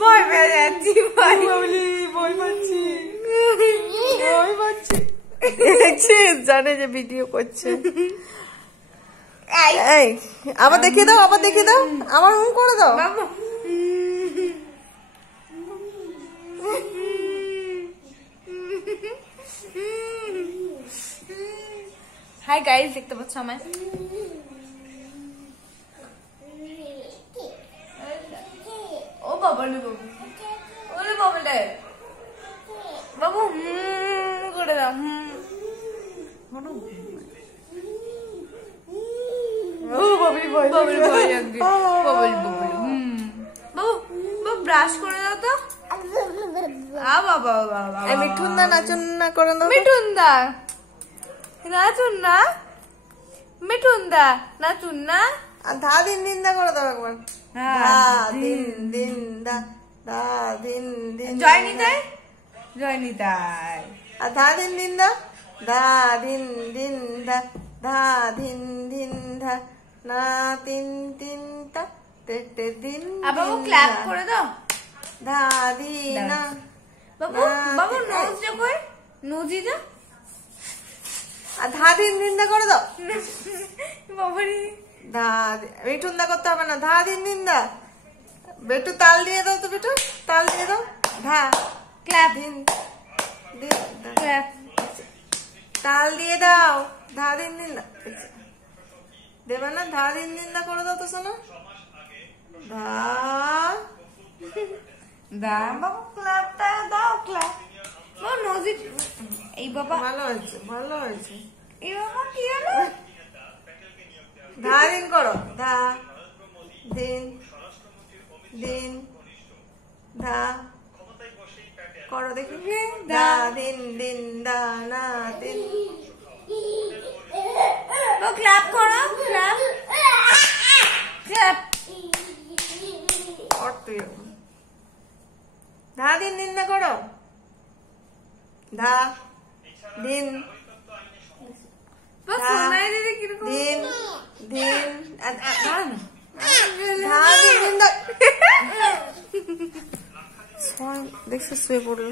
ভয় পেয়ে যাচ্ছি, ভয় পাচ্ছি, জানে যে ভিডিও করছে। আবার দেখিয়ে দাও, আবার দেখিয়ে দাও, আবার করে দাও। হাই গাইস, দেখতে পাচ্ছ আমায়? ও বাবলু বাবু, ওরে বাবলে বাবু করে দাও। ব্রাশ করে দাও তো। মিঠুন দা নাচুন না করে দাও। মিঠুন দা নাচুন না, মিঠুন দা নাচুন না। ধা দিন দিন দা করে দাও একবার। দিন দিন দা, ধা দিন দিন। জয় নিতাই, জয় নিতাই। আর ধা দিন দিন দা, ধা দিন দিন দা, ধা দিন দিন ধা, না তিন তিন তা তেতে দিন। আবার ক্ল্যাপ করে দাও। ধা দি না বাবু, বাবু নোজ যা কই, নোজি যা। আর ধা দিন দিন দা করে দাও। বাবারি ধা, মিঠুন দা করতে হবে না, ধা দিন দিন দা। বেটু তাল দিয়ে দাও তো, বেটু তাল দিয়ে দাও। ধা ক্ল্যাপ দিন দিন, ক্ল্যাপ তাল দিয়ে দাও। ধা দিন দিন দা দেবে না, ধা দিন দিন দা করে দাও তো শোনো। ধা দা বাবু, ক্ল্যাপটা দাও, ক্ল্যাপ। ও নজি, এই বাবা ভালো হয়েছে, ভালো হয়েছে। এই বাবা কি হলো? ধা দিন করো, ধা দিন দিন ধা করো দেখি। ধা দিন দিন দা, না দিন। ক্ল্যাপ করো, ক্ল্যাপ ক্ল্যাপ। ধা দিন দিন দা করো। ধা দিন দিন দিন, ধা দিন দিন দা। দেখছো শুয়ে পড়লো।